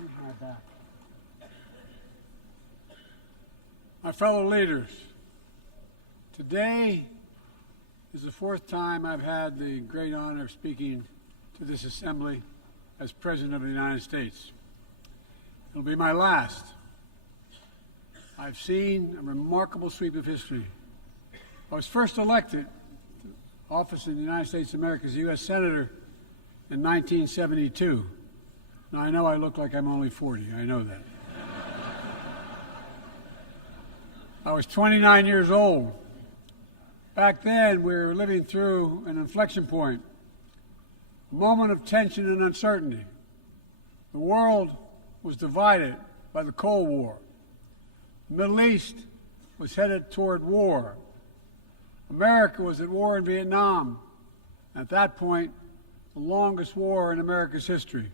My back. My fellow leaders, today is the fourth time I've had the great honor of speaking to this assembly as President of the United States. It'll be my last. I've seen a remarkable sweep of history. I was first elected to office in the United States of America as a U.S. Senator in 1972. Now, I know I look like I'm only 40. I know that. I was 29 years old. Back then, we were living through an inflection point, a moment of tension and uncertainty. The world was divided by the Cold War. The Middle East was headed toward war. America was at war in Vietnam. At that point, the longest war in America's history.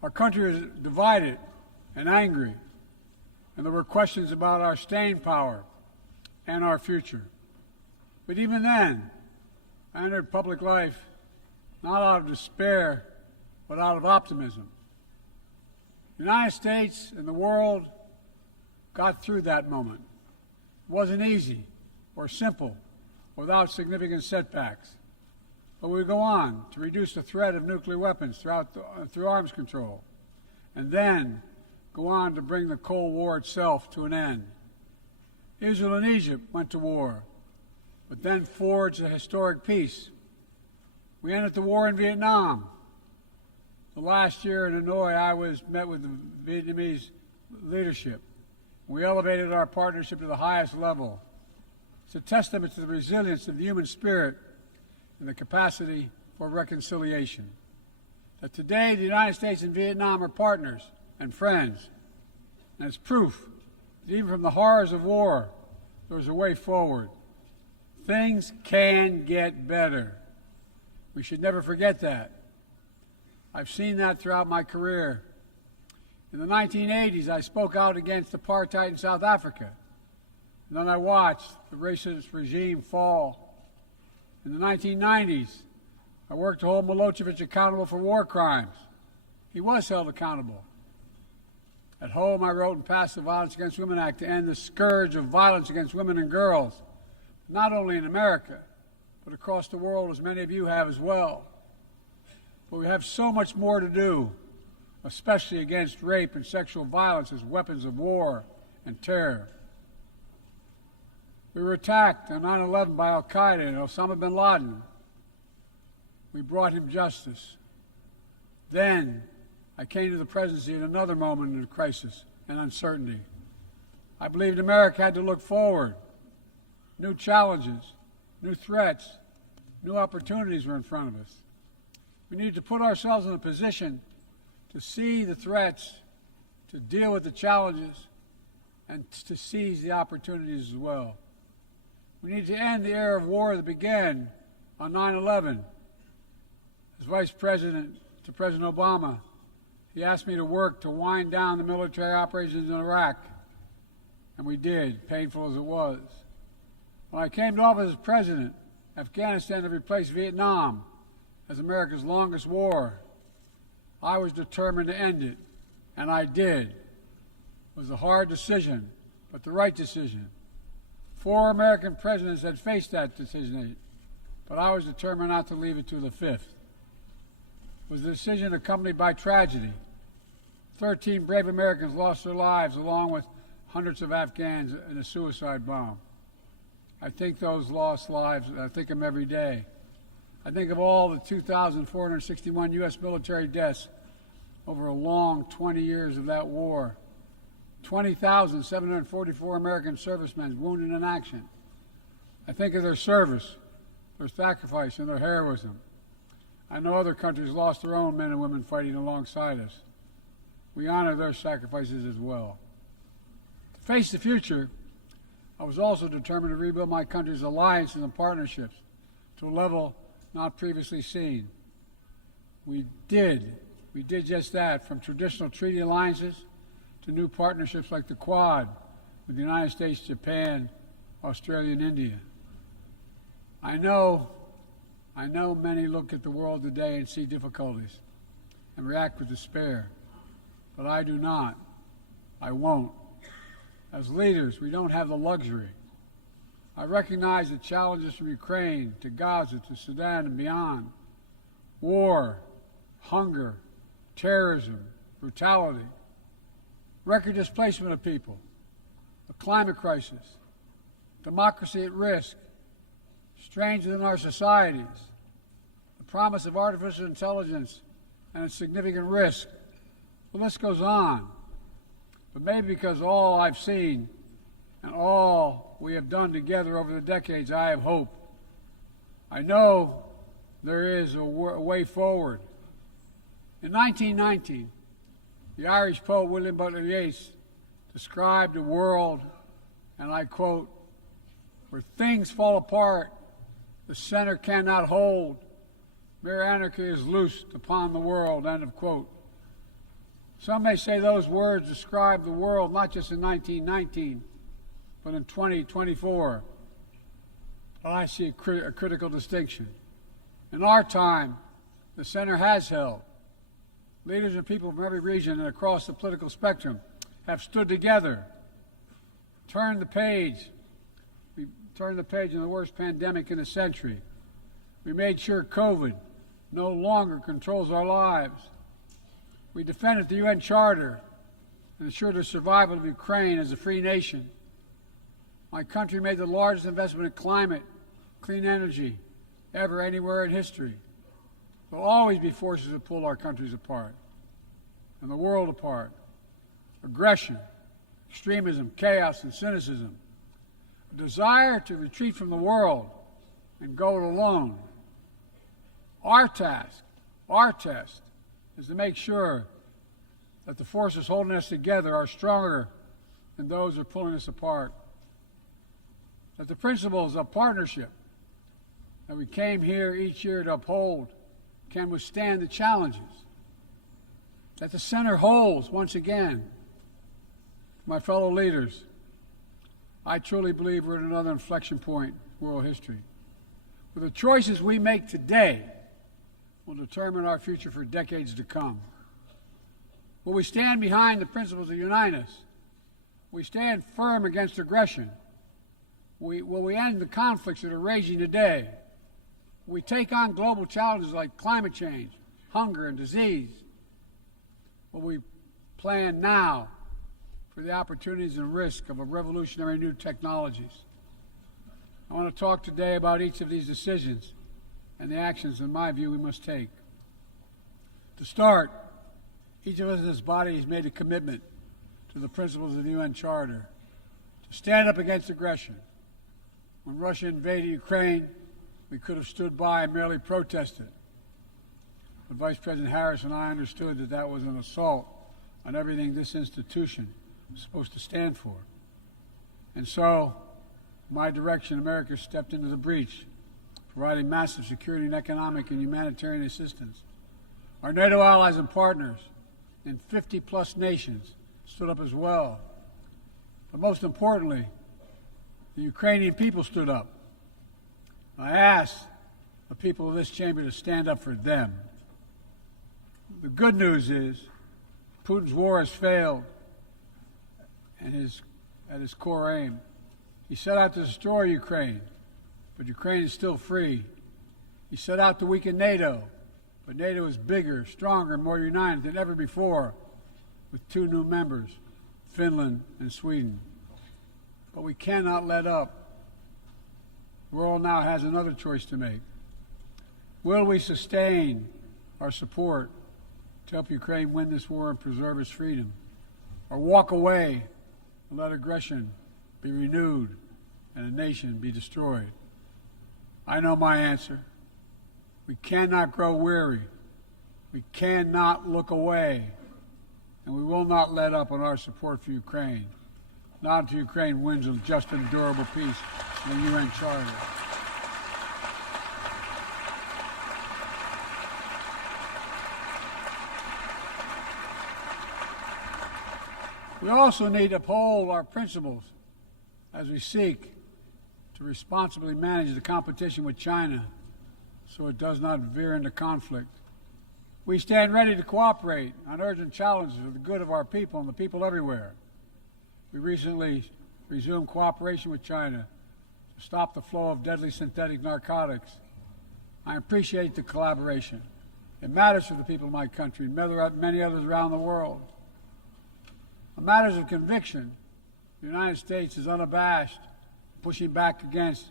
Our country was divided and angry, and there were questions about our staying power and our future. But even then, I entered public life not out of despair, but out of optimism. The United States and the world got through that moment. It wasn't easy or simple, without significant setbacks. But we go on to reduce the threat of nuclear weapons through arms control, and then go on to bring the Cold War itself to an end. Israel and Egypt went to war, but then forged a historic peace. We ended the war in Vietnam. The last year in Hanoi, I met with the Vietnamese leadership. We elevated our partnership to the highest level. It's a testament to the resilience of the human spirit and the capacity for reconciliation. That today the United States and Vietnam are partners and friends. And it's proof that even from the horrors of war, there's a way forward. Things can get better. We should never forget that. I've seen that throughout my career. In the 1980s, I spoke out against apartheid in South Africa. And then I watched the racist regime fall. In the 1990s, I worked to hold Milosevic accountable for war crimes. He was held accountable. At home, I wrote and passed the Violence Against Women Act to end the scourge of violence against women and girls, not only in America, but across the world, as many of you have as well. But we have so much more to do, especially against rape and sexual violence as weapons of war and terror. We were attacked on 9/11 by al-Qaeda and Osama bin Laden. We brought him justice. Then I came to the presidency at another moment of crisis and uncertainty. I believed America had to look forward. New challenges, new threats, new opportunities were in front of us. We needed to put ourselves in a position to see the threats, to deal with the challenges, and to seize the opportunities as well. We need to end the era of war that began on 9/11. As Vice President to President Obama, he asked me to work to wind down the military operations in Iraq, and we did, painful as it was. When I came to office as president, Afghanistan had replaced Vietnam as America's longest war. I was determined to end it, and I did. It was a hard decision, but the right decision. 4 American presidents had faced that decision, but I was determined not to leave it to the 5th. It was a decision accompanied by tragedy. 13 brave Americans lost their lives, along with hundreds of Afghans in a suicide bomb. I think those lost lives, I think of them every day. I think of all the 2,461 U.S. military deaths over a long 20 years of that war. 20,744 American servicemen wounded in action. I think of their service, their sacrifice, and their heroism. I know other countries lost their own men and women fighting alongside us. We honor their sacrifices as well. To face the future, I was also determined to rebuild my country's alliances and partnerships to a level not previously seen. We did just that, from traditional treaty alliances to new partnerships like the Quad with the United States, Japan, Australia, and India. I know many look at the world today and see difficulties and react with despair. but I do not. I won't. As leaders, we don't have the luxury. I recognize the challenges from Ukraine to Gaza to Sudan and beyond. War, hunger, terrorism, brutality, record displacement of people, the climate crisis, democracy at risk, strains within our societies, the promise of artificial intelligence and its significant risk. The list goes on. But maybe because all I've seen and all we have done together over the decades, I have hope. I know there is a way forward. In 1919, the Irish poet William Butler Yeats described a world, and I quote, where things fall apart, the center cannot hold, mere anarchy is loosed upon the world, end of quote. Some may say those words describe the world not just in 1919, but in 2024. But I see a critical distinction. In our time, the center has held. Leaders and people from every region and across the political spectrum have stood together, turned the page. We turned the page on the worst pandemic in a century. We made sure COVID no longer controls our lives. We defended the UN Charter and ensured the survival of Ukraine as a free nation. My country made the largest investment in climate, clean energy, ever anywhere in history. There will always be forces that pull our countries apart and the world apart. Aggression, extremism, chaos, and cynicism. A desire to retreat from the world and go it alone. Our task, our test, is to make sure that the forces holding us together are stronger than those that are pulling us apart. That the principles of partnership that we came here each year to uphold can withstand the challenges. That the center holds once again. My fellow leaders, I truly believe we're at another inflection point in world history. For the choices we make today will determine our future for decades to come. Will we stand behind the principles that unite us? Will we stand firm against aggression? Will we end the conflicts that are raging today? Will we take on global challenges like climate change, hunger, and disease? Will we plan now for the opportunities and risk of a revolutionary new technologies? I want to talk today about each of these decisions and the actions, in my view, we must take. To start, each of us in this body has made a commitment to the principles of the UN Charter to stand up against aggression. When Russia invaded Ukraine, we could have stood by and merely protested. But Vice President Harris and I understood that that was an assault on everything this institution was supposed to stand for. And so, my direction, America stepped into the breach, providing massive security and economic and humanitarian assistance. Our NATO allies and partners in 50-plus nations stood up as well. But most importantly, the Ukrainian people stood up. I asked the people of this chamber to stand up for them. The good news is Putin's war has failed and at his core aim. He set out to destroy Ukraine, but Ukraine is still free. He set out to weaken NATO, but NATO is bigger, stronger, and more united than ever before, with 2 new members, Finland and Sweden. But we cannot let up. The world now has another choice to make. Will we sustain our support to help Ukraine win this war and preserve its freedom, or walk away and let aggression be renewed and a nation be destroyed? I know my answer. We cannot grow weary. We cannot look away. And we will not let up on our support for Ukraine. Not until Ukraine wins a just and durable peace in the UN Charter. We also need to uphold our principles as we seek to responsibly manage the competition with China so it does not veer into conflict. We stand ready to cooperate on urgent challenges for the good of our people and the people everywhere. We recently resumed cooperation with China to stop the flow of deadly synthetic narcotics. I appreciate the collaboration. It matters for the people of my country and many others around the world. On matters of conviction, the United States is unabashed, pushing back against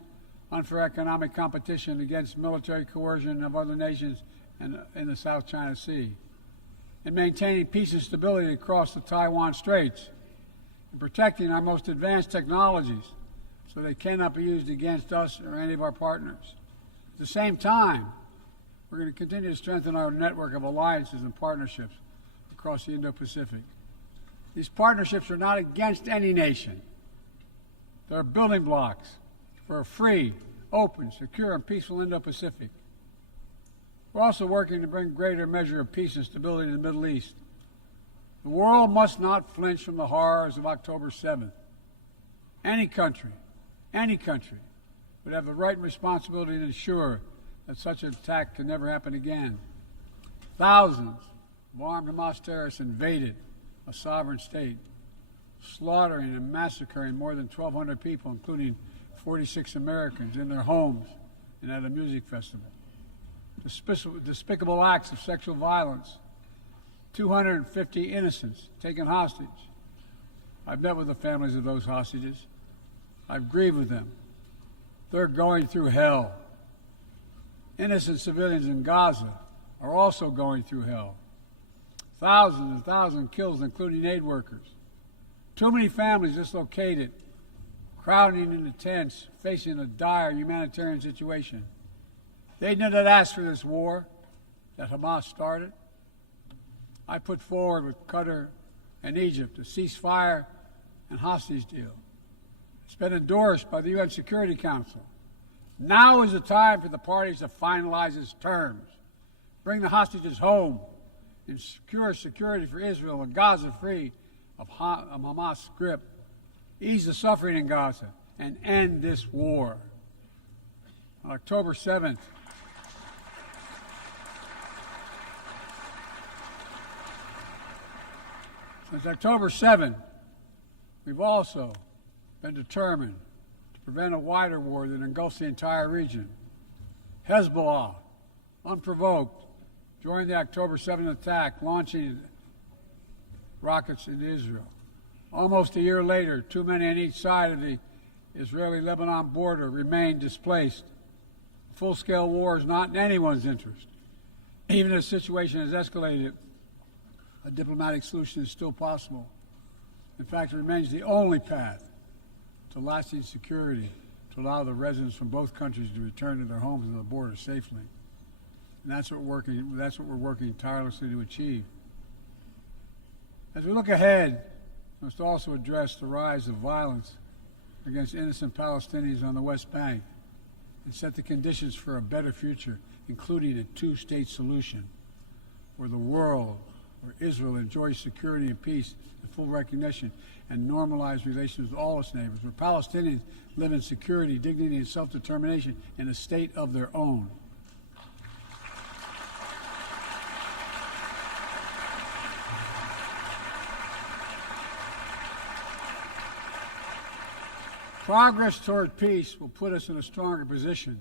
unfair economic competition, against military coercion of other nations in the South China Sea, in maintaining peace and stability across the Taiwan Straits, in protecting our most advanced technologies so they cannot be used against us or any of our partners. At the same time, we're going to continue to strengthen our network of alliances and partnerships across the Indo-Pacific. These partnerships are not against any nation. They're building blocks for a free, open, secure, and peaceful Indo-Pacific. We're also working to bring greater measure of peace and stability to the Middle East. The world must not flinch from the horrors of October 7th. Any country would have the right and responsibility to ensure that such an attack can never happen again. Thousands of armed Hamas terrorists invaded a sovereign state, slaughtering and massacring more than 1,200 people, including 46 Americans, in their homes and at a music festival. Despicable acts of sexual violence, 250 innocents taken hostage. I've met with the families of those hostages. I've grieved with them. They're going through hell. Innocent civilians in Gaza are also going through hell. Thousands and thousands killed, including aid workers. Too many families dislocated, crowding into tents, facing a dire humanitarian situation. They did not ask for this war that Hamas started. I put forward with Qatar and Egypt a ceasefire and hostage deal. It's been endorsed by the UN Security Council. Now is the time for the parties to finalize its terms, bring the hostages home, and secure security for Israel and Gaza free of Hamas' grip, ease the suffering in Gaza, and end this war. On October 7th, since October 7th, we've also been determined to prevent a wider war that engulfs the entire region. Hezbollah, unprovoked, during the October 7th attack, launching rockets into Israel. Almost a year later, too many on each side of the Israeli-Lebanon border remain displaced. Full-scale war is not in anyone's interest. Even if the situation has escalated, a diplomatic solution is still possible. In fact, it remains the only path to lasting security to allow the residents from both countries to return to their homes and the border safely. And that's what we're working tirelessly to achieve. As we look ahead, we must also address the rise of violence against innocent Palestinians on the West Bank and set the conditions for a better future, including a two-state solution where Israel enjoys security and peace and full recognition and normalized relations with all its neighbors, where Palestinians live in security, dignity, and self-determination in a state of their own. Progress toward peace will put us in a stronger position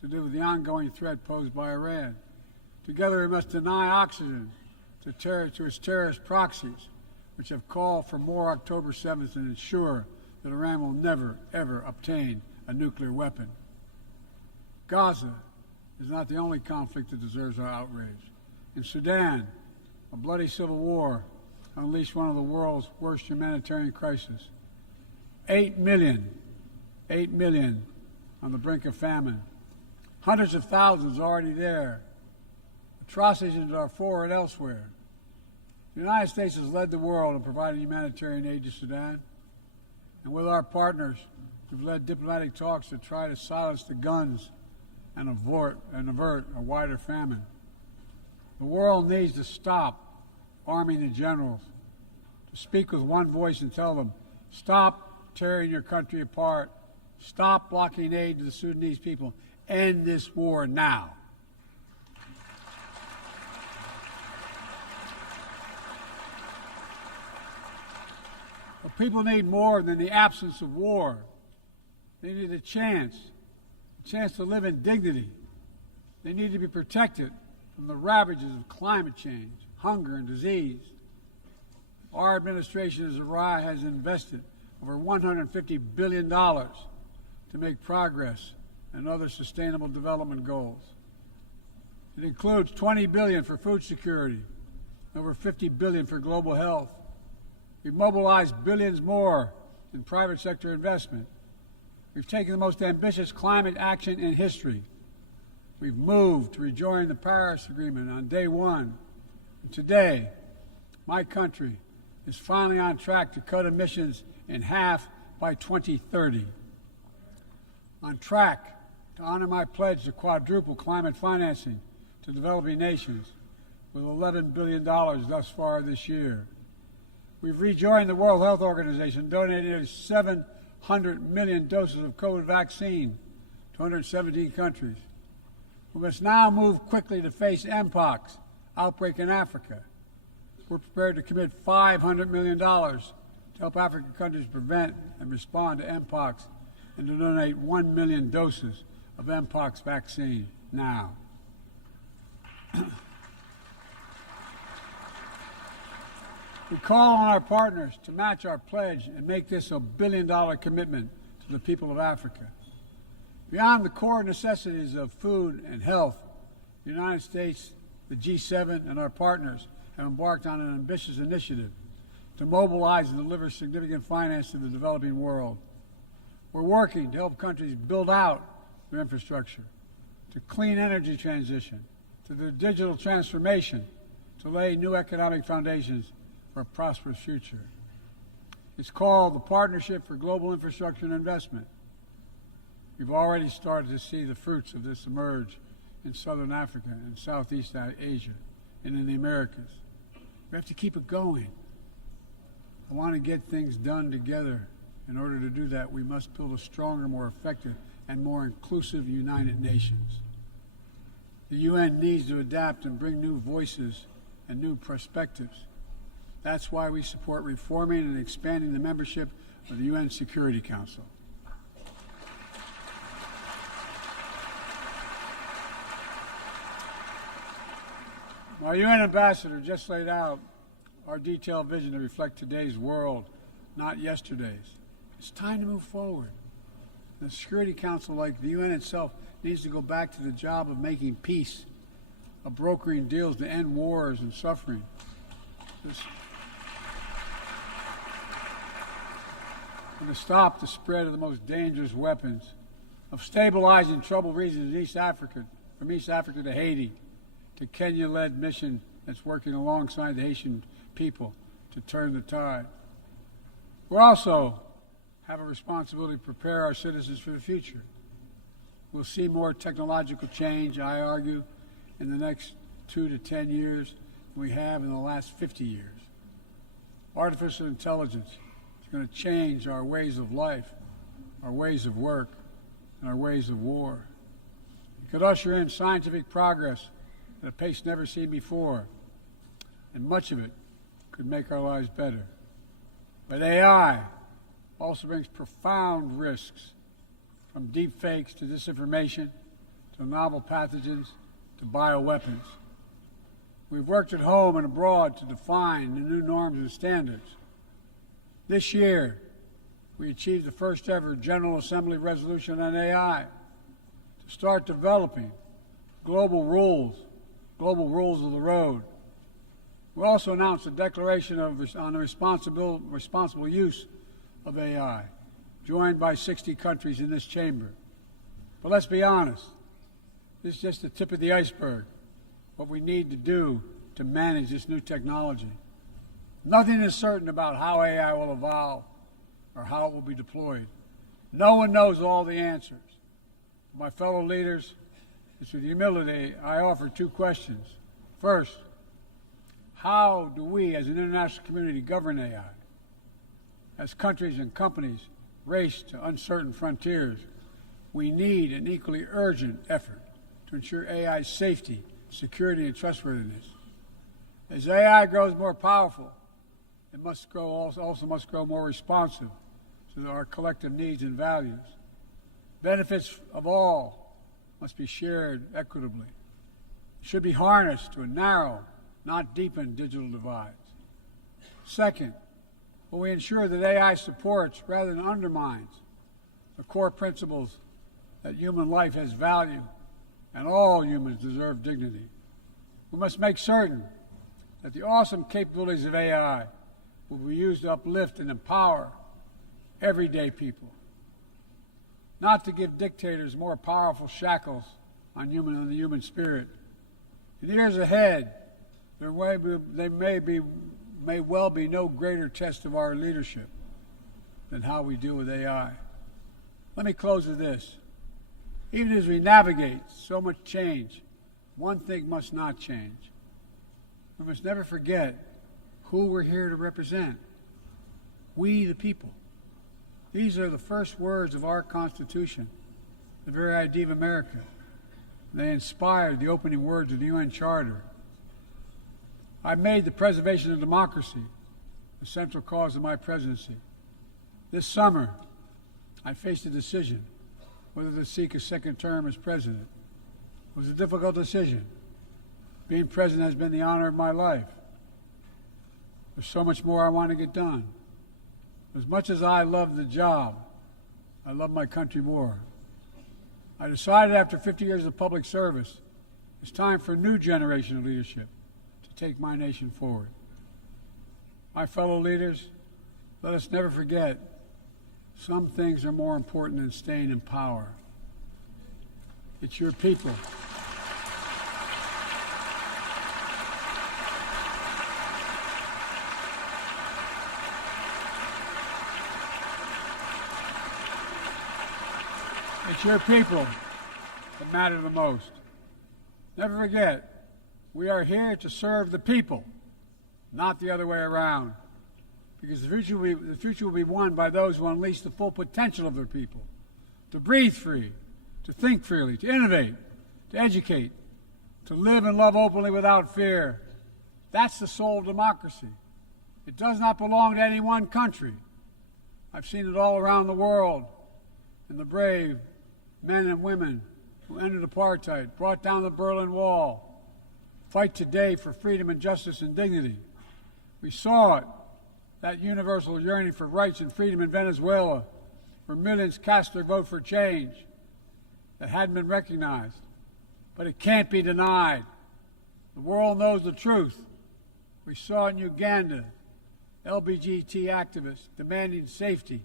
to deal with the ongoing threat posed by Iran. Together we must deny oxygen to its terrorist proxies, which have called for more October 7th and ensure that Iran will never, ever obtain a nuclear weapon. Gaza is not the only conflict that deserves our outrage. In Sudan, a bloody civil war unleashed one of the world's worst humanitarian crises. 8 million on the brink of famine. Hundreds of thousands already there. Atrocities in Darfur and elsewhere. The United States has led the world in providing humanitarian aid to Sudan. And with our partners, we've led diplomatic talks to try to silence the guns and avert a wider famine. The world needs to stop arming the generals, to speak with one voice and tell them, stop tearing your country apart, stop blocking aid to the Sudanese people, end this war now. People need more than the absence of war. They need a chance to live in dignity. They need to be protected from the ravages of climate change, hunger, and disease. Our administration has invested over $150 billion to make progress in other sustainable development goals. It includes $20 billion for food security, over $50 billion for global health. We've mobilized billions more in private sector investment. We've taken the most ambitious climate action in history. We've moved to rejoin the Paris Agreement on day one. And today, my country is finally on track to cut emissions in half by 2030. On track to honor my pledge to quadruple climate financing to developing nations with $11 billion thus far this year. We've rejoined the World Health Organization, donating nearly 700 million doses of COVID vaccine to 117 countries. We must now move quickly to face Mpox outbreak in Africa. We're prepared to commit $500 million to help African countries prevent and respond to Mpox and to donate 1 million doses of Mpox vaccine now. We call on our partners to match our pledge and make this a billion-dollar commitment to the people of Africa. Beyond the core necessities of food and health, the United States, the G7, and our partners have embarked on an ambitious initiative to mobilize and deliver significant finance to the developing world. We're working to help countries build out their infrastructure, to clean energy transition, to their digital transformation, to lay new economic foundations for a prosperous future. It's called the Partnership for Global Infrastructure and Investment. We've already started to see the fruits of this emerge in Southern Africa and Southeast Asia and in the Americas. We have to keep it going. I want to get things done together. In order to do that, we must build a stronger, more effective, and more inclusive United Nations. The UN needs to adapt and bring new voices and new perspectives. That's why we support reforming and expanding the membership of the UN Security Council. My UN ambassador just laid out our detailed vision to reflect today's world, not yesterday's. It's time to move forward. The Security Council, like the UN itself, needs to go back to the job of making peace, of brokering deals to end wars and suffering. And to stop the spread of the most dangerous weapons, of stabilizing troubled regions in East Africa, from East Africa to Haiti, to Kenya-led mission that's working alongside the Haitian people to turn the tide. We also have a responsibility to prepare our citizens for the future. We'll see more technological change, I argue, in the next 2 to 10 years than we have in the last 50 years. Artificial intelligence is going to change our ways of life, our ways of work, and our ways of war. It could usher in scientific progress at a pace never seen before, and much of it could make our lives better. But AI also brings profound risks, from deep fakes to disinformation, to novel pathogens, to bioweapons. We've worked at home and abroad to define the new norms and standards. This year, we achieved the first ever General Assembly resolution on AI to start developing global rules of the road. We also announced a declaration on the responsible use of AI, joined by 60 countries in this chamber. But let's be honest, this is just the tip of the iceberg, what we need to do to manage this new technology. Nothing is certain about how AI will evolve or how it will be deployed. No one knows all the answers. My fellow leaders, it's with humility I offer 2 questions. First, how do we as an international community govern AI? As countries and companies race to uncertain frontiers, we need an equally urgent effort to ensure AI's safety, security, and trustworthiness. As AI grows more powerful, it It also must grow more responsive to our collective needs and values. Benefits of all must be shared equitably. It should be harnessed to narrow, not deepen digital divides. Second, will we ensure that AI supports rather than undermines the core principles that human life has value and all humans deserve dignity? We must make certain that the awesome capabilities of AI will be used to uplift and empower everyday people, not to give dictators more powerful shackles on the human spirit. In the years ahead, there may well be no greater test of our leadership than how we deal with AI. Let me close with this. Even as we navigate so much change, one thing must not change. We must never forget who we're here to represent. We, the people. These are the first words of our Constitution, the very idea of America. They inspired the opening words of the UN Charter. I made the preservation of democracy the central cause of my presidency. This summer, I faced a decision whether to seek a second term as president. It was a difficult decision. Being president has been the honor of my life. There's so much more I want to get done. As much as I love the job, I love my country more. I decided after 50 years of public service, it's time for a new generation of leadership to take my nation forward. My fellow leaders, let us never forget, some things are more important than staying in power. It's your people. It's your people that matter the most. Never forget, we are here to serve the people, not the other way around. Because the future will be won by those who unleash the full potential of their people, to breathe free, to think freely, to innovate, to educate, to live and love openly without fear. That's the soul of democracy. It does not belong to any one country. I've seen it all around the world, in the brave men and women who ended apartheid, brought down the Berlin Wall, fight today for freedom and justice and dignity. We saw it, that universal yearning for rights and freedom in Venezuela, where millions cast their vote for change that hadn't been recognized. But it can't be denied. The world knows the truth. We saw it in Uganda, LGBT activists demanding safety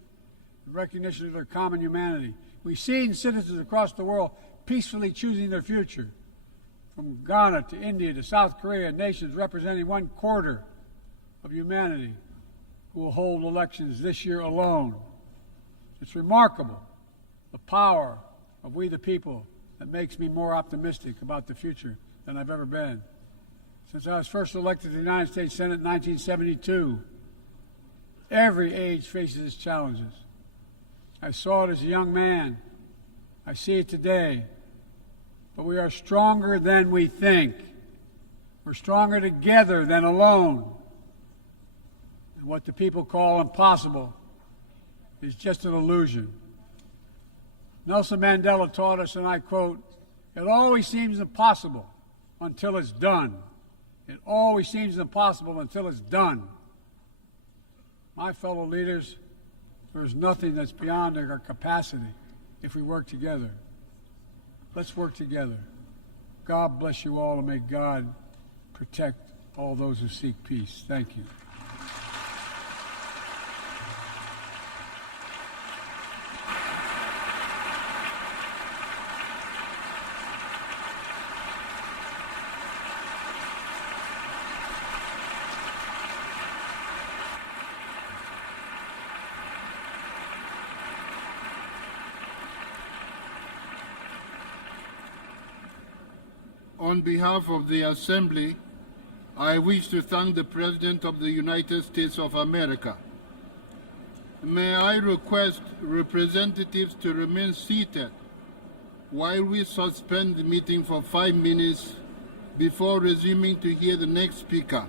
and recognition of their common humanity. We see in citizens across the world peacefully choosing their future. From Ghana to India to South Korea, nations representing 1/4 of humanity who will hold elections this year alone. It's remarkable, the power of we the people, that makes me more optimistic about the future than I've ever been. Since I was first elected to the United States Senate in 1972, every age faces its challenges. I saw it as a young man. I see it today. But we are stronger than we think. We're stronger together than alone. And what the people call impossible is just an illusion. Nelson Mandela taught us, and I quote, "It always seems impossible until it's done. It always seems impossible until it's done." My fellow leaders, there's nothing that's beyond our capacity if we work together. Let's work together. God bless you all, and may God protect all those who seek peace. Thank you. On behalf of the Assembly, I wish to thank the President of the United States of America. May I request representatives to remain seated while we suspend the meeting for 5 minutes before resuming to hear the next speaker.